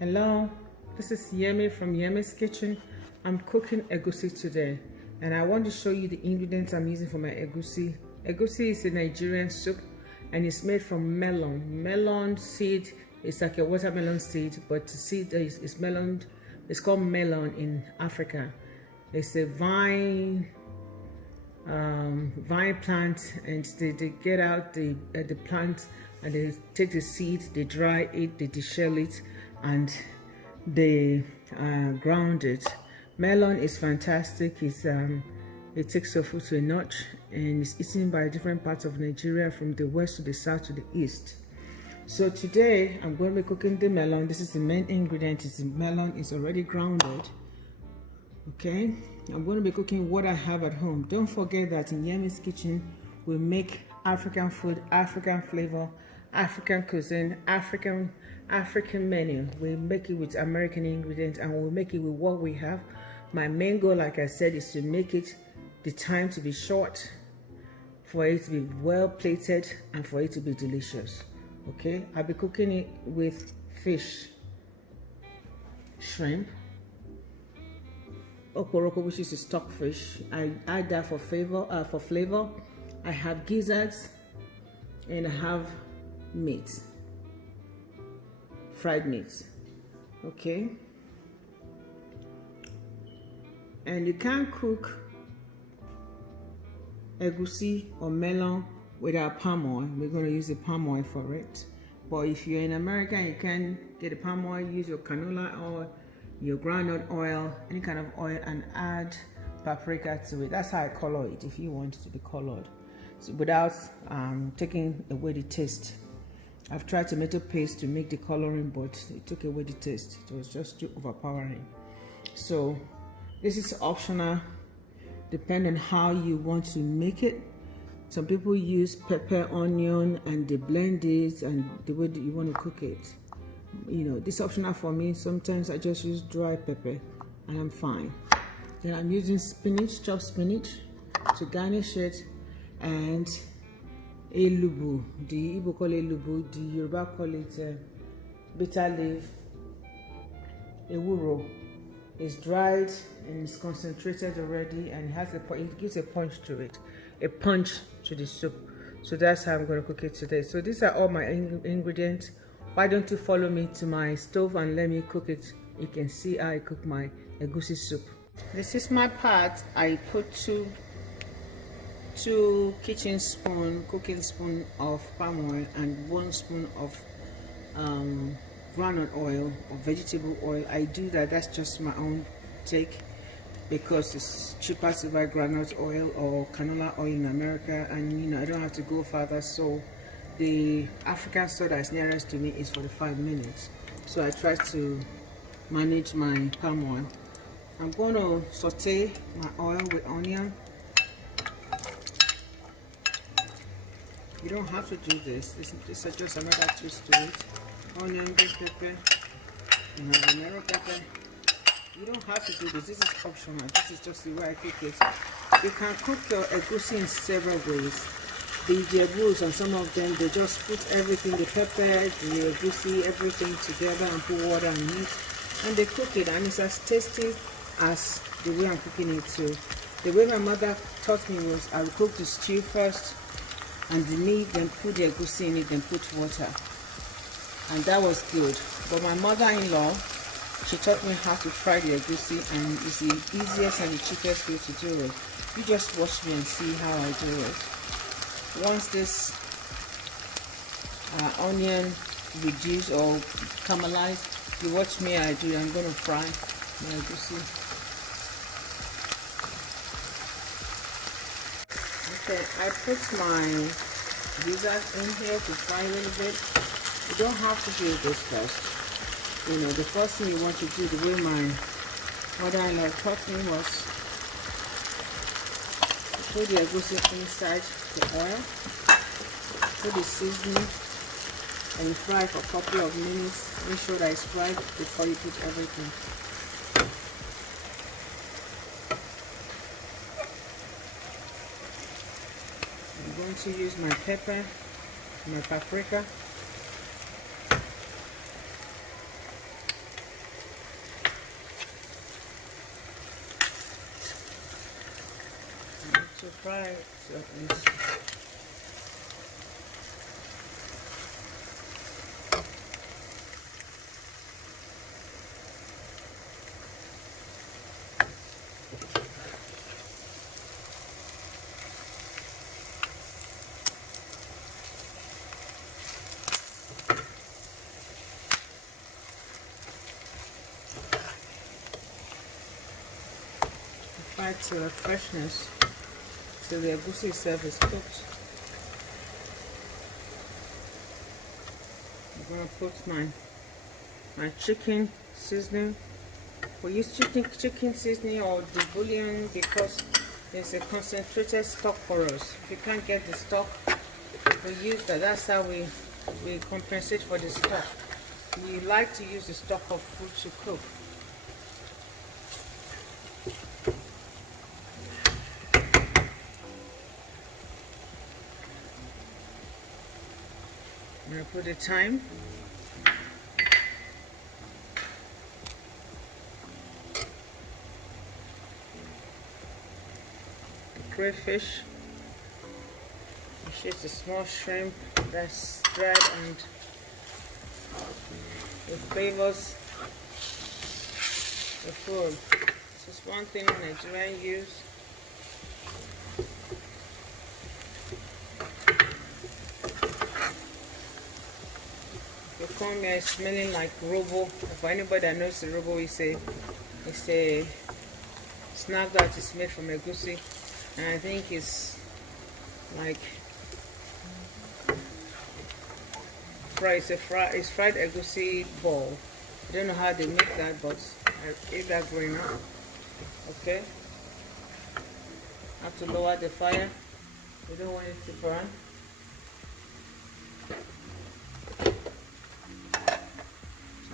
Hello, this is Yemi from Yemi's Kitchen. I'm cooking egusi today, and I want to show you the ingredients I'm using for my egusi. Egusi is a Nigerian soup, and it's made from melon. Melon seed is like a watermelon seed, but the seed is melon. It's called melon in Africa. It's a vine plant, and they get out the plant and they take the seed, they dry it, they deshell it, and they ground it. Melon is fantastic. It takes your food to a notch, and it's eaten by different parts of Nigeria, from the west to the south to the east. So today I'm going to be cooking the melon. This is the main ingredient. Is the melon is already grounded. Okay, I'm going to be cooking what I have at home. Don't forget that in Yemi's Kitchen we make African food, African flavor, African cuisine, African menu. We make it with American ingredients, and we'll make it with what we have. My main goal, like I said, is to make it the time to be short, for it to be well plated, and for it to be delicious. Okay, I'll be cooking it with fish, shrimp, okoroko, which is a stockfish. I add that for flavor. I have gizzards, and I have meat, fried meat. Okay, and you can't cook egusi or melon without palm oil. We're going to use the palm oil for it. But if you're in America and you can't get the palm oil, use your canola oil, your groundnut oil, any kind of oil, and add paprika to it. That's how I color it, if you want it to be colored, so without taking away the taste. I've tried tomato paste to make the coloring, but it took away the taste. It was just too overpowering. So this is optional, depending on how you want to make it. Some people use pepper, onion, and they blend it, and the way that you want to cook it. You know, this is optional for me. Sometimes I just use dry pepper and I'm fine. Then I'm using spinach, chopped spinach, to garnish it, and elubu. The Igbo call it elubu, the Yoruba call it bitter leaf. Ewuro is dried and it's concentrated already, and it gives a punch to it, a punch to the soup. So that's how I'm going to cook it today. So these are all my ingredients. Why don't you follow me to my stove and let me cook it? You can see how I cook my egusi soup. This is my pot. I put two cooking spoon of palm oil and 1 spoon of groundnut oil or vegetable oil. I do that. That's just my own take, because it's cheaper to buy groundnut oil or canola oil in America, and I don't have to go further. So the African store that's nearest to me is 45 minutes. So I try to manage my palm oil. I'm going to saute my oil with onion. You don't have to do this. This is just another twist to it. Onion, green pepper, and habanero pepper. You don't have to do this. This is optional. This is just the way I cook it. You can cook your egusi in several ways. The Jebus, and some of them, they just put everything, the pepper, the egusi, everything together, and put water and meat, and they cook it, and it's as tasty as the way I'm cooking it too. The way my mother taught me was I would cook the stew first, and the meat, then put the egusi in it, then put water, and that was good. But my mother-in-law, she taught me how to fry the egusi, and it's the easiest and the cheapest way to do it. You just watch me and see how I do it. Once this onion reduce or caramelize, you watch me, I do. I'm going to fry my egusi. Okay, I put my gizzards in here to fry a little bit. You don't have to do this first. The first thing you want to do, the way my mother-in-law taught me, was put the egusi inside the oil, put the seasoning, and fry for a couple of minutes. Make sure that it's fried before you put everything. I'm going to use my pepper, my paprika, fry it to at least. Fry to the freshness till the egusi itself is cooked. I'm gonna put my chicken seasoning. We use chicken seasoning or the bullion because it's a concentrated stock for us. If you can't get the stock, we use that. That's how we compensate for the stock. We like to use the stock of food to cook. I'm going to put the thyme. The crayfish. It's just a small shrimp that's dried and it flavors the food. This is one thing Nigerians use. The corn is smelling like robo. For anybody that knows the robo, it's a snack that is made from egusi, and I think it's like it's fried egusi ball. I don't know how they make that, but I ate that growing up. Okay, have to lower the fire. We don't want it to burn.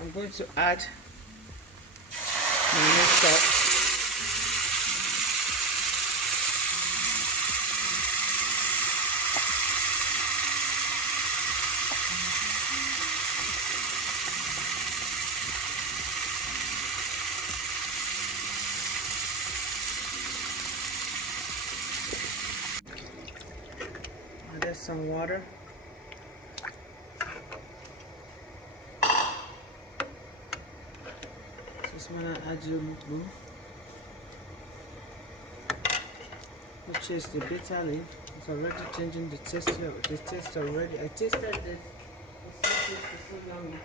I'm going to add my new salt. Add some water. I'm going to add Yemi, which is the bitter leaf. It's already changing the taste already. I tasted it. It's so yummy.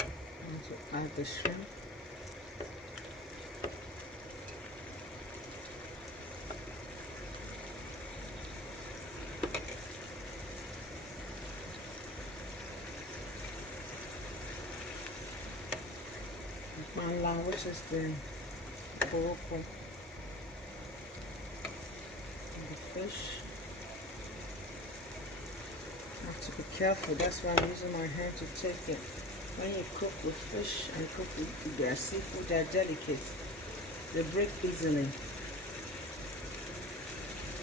I'm going to add the shrimp. Which is the poroko and the fish. I have to be careful, that's why I'm using my hand to take it. When you cook with fish and cook with their seafood, they're delicate. They break easily.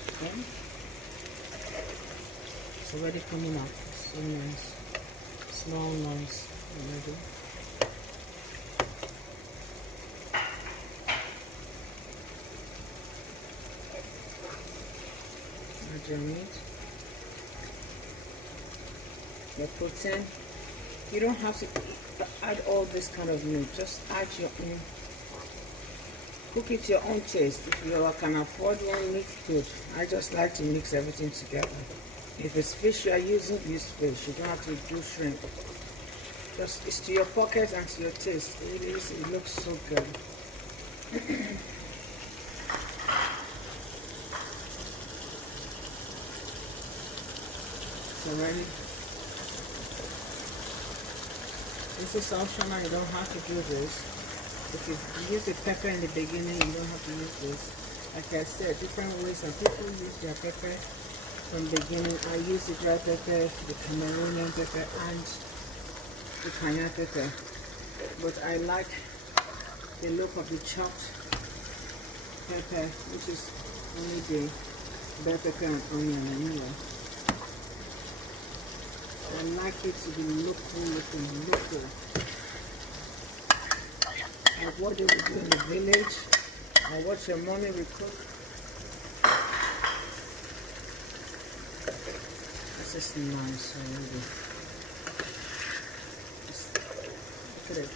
Okay? It's already coming up. It's so nice. Small nice already. Your meat, your protein. You don't have to add all this kind of meat, just add your own. Cook it to your own taste. If you can afford one meat, good. I just like to mix everything together. If it's fish you are using, use fish. You don't have to do shrimp. Just it's to your pocket and to your taste. It looks so good. Already. This is optional, you don't have to do this. If you use the pepper in the beginning, you don't have to use this. Like I said, different ways some people use their pepper from the beginning. I use the dry pepper, the Cameroonian pepper, and the Cayenne pepper. But I like the look of the chopped pepper, which is only the bell pepper and onion anyway. I like it to be local. Like what they would do in the village, or what your mommy would cook. This is nice already. Look at it.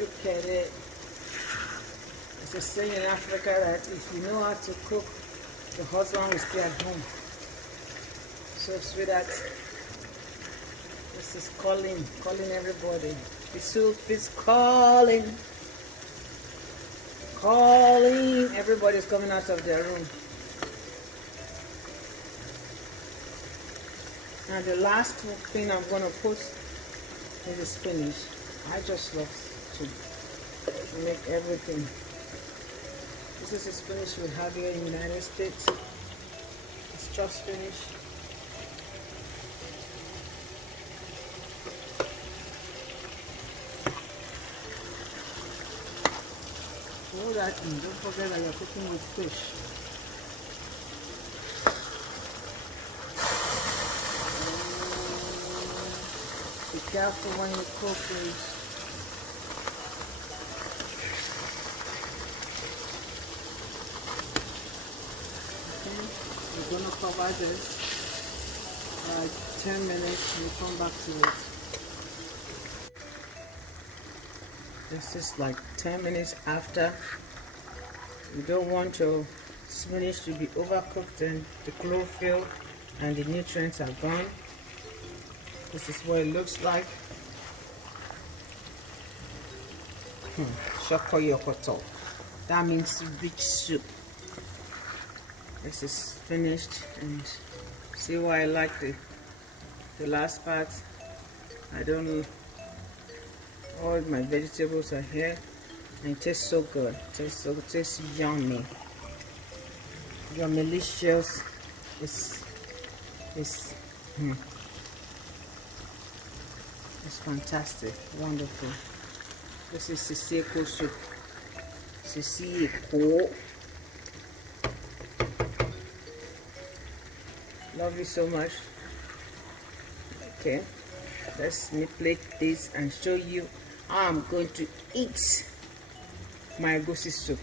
Look at it. It's a saying in Africa that if you know how to cook, the husband will stay at home. So sweetheart, this is calling everybody. The soup is calling. Everybody's coming out of their room. Now the last thing I'm going to put is the spinach. I just love to make everything. This is the spinach we have here in the United States. It's chopped spinach. Throw that in. Don't forget that you're cooking with fish. Be careful when you cook, please. Okay, we're gonna cover this 10 minutes. We'll come back to it. This is like 10 minutes after. You don't want your spinach to be overcooked and the chlorophyll and the nutrients are gone. This is what it looks like. Shokoyokoto. That means rich soup. This is finished, and see why I like the last part. I don't know. All my vegetables are here, and it tastes so good. It tastes yummy. Yummy-licious. It's fantastic, wonderful. This is siseko soup. Siseko. Love you so much. Okay, let me plate this and show you how I'm going to eat my egusi soup.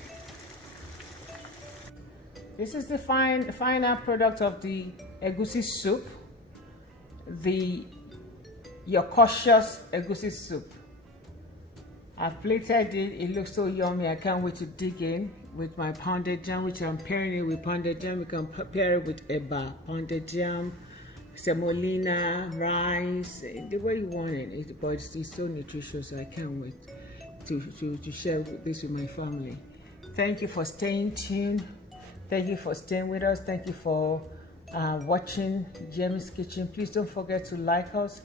This is the final product of the egusi soup. Your cautious egusi soup. I've plated it. It looks so yummy. I can't wait to dig in with my pounded jam, which I'm pairing it with pounded jam. You can pair it with eba, pounded jam, semolina, rice, the way you want it. But it's so nutritious. So I can't wait to share this with my family. Thank you for staying tuned. Thank you for staying with us. Thank you for watching Yemi's Kitchen. Please don't forget to like us.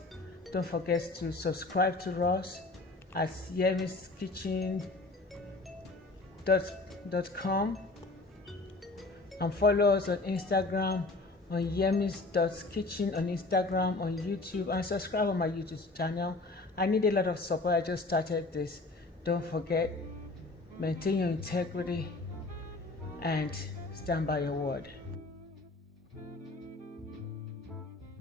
Don't forget to subscribe to us at yemiskitchen.com and follow us on Instagram on yemis.kitchen on Instagram, on YouTube, and subscribe on my YouTube channel. I need a lot of support. I just started this. Don't forget, maintain your integrity and stand by your word.